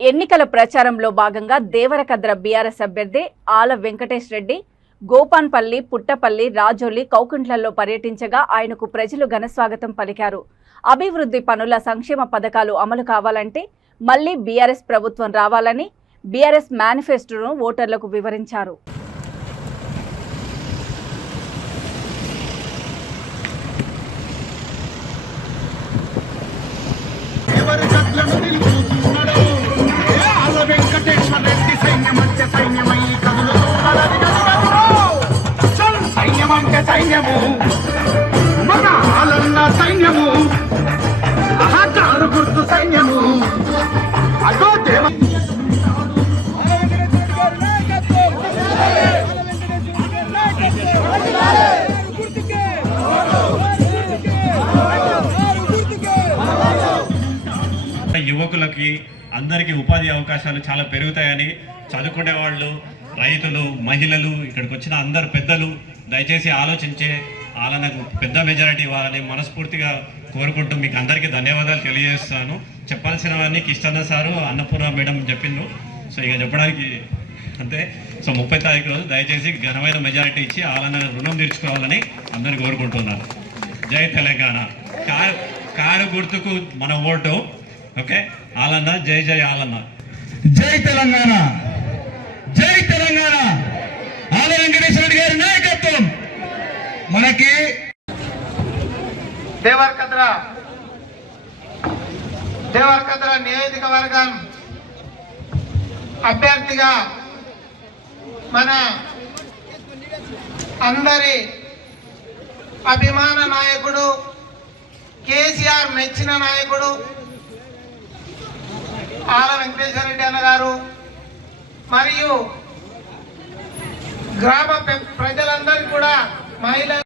ఎన్నికల ప్రచారంలో భాగంగా దేవరకద్ర బీఆర్ఎస్ అభ్యర్థి ఆల వెంకటేష్ రెడ్డి గోపాన్పల్లి, పుట్టపల్లి, రాజోలి, కౌకుంట్లలో పర్యటించగా ఆయనకు ప్రజలు ఘనస్వాగతం పలికారు. అభివృద్ధి పనుల సంక్షేమ పథకాలు అమలు కావాలంటే మళ్లీ బీఆర్ఎస్ ప్రభుత్వం రావాలని బీఆర్ఎస్ మేనిఫెస్టోను ఓటర్లకు వివరించారు. సైన్యము మన ఆలన్న సైన్యము అహంకారు గుర్తు సైన్యము అటో దేవ యువకులకి అందరికీ ఉపాధి అవకాశాలు చాలా పెరుగుతాయని చదువుకునే వాళ్ళు, రైతులు, మహిళలు, ఇక్కడికి వచ్చిన అందరు పెద్దలు దయచేసి ఆలోచించే వాళ్ళకు పెద్ద మెజారిటీ ఇవ్వాలని మనస్ఫూర్తిగా కోరుకుంటూ మీకు అందరికీ ధన్యవాదాలు తెలియజేస్తాను. చెప్పాల్సినవన్నీ కిష్టన్న సారు, అన్నపూర్ణ మేడం చెప్పిండ్రు. సో ఇక చెప్పడానికి అంతే. సో 30 తారీఖు రోజు దయచేసి ఘనమైన మెజారిటీ ఇచ్చి వాళ్ళని రుణం తీర్చుకోవాలని అందరినీ కోరుకుంటున్నాను. జై తెలంగాణ. కారు గుర్తుకు మన ఓటు. ఓకే, ఆలన్న జై జై ఆలన్న. జై తెలంగాణ, జై తెలంగాణ. ఆల వెంకటేశ్వర రెడ్డి గారి నాయకత్వం మనకి. దేవరకద్ర నియోజకవర్గం అభ్యర్థిగా మన అందరి అభిమాన నాయకుడు, కేసీఆర్ మెచ్చిన నాయకుడు ఆల వెంకటేశ్వర రెడ్డి అన్నగారు మరియు గ్రామ ప్రజలందరికీ కూడా మహిళ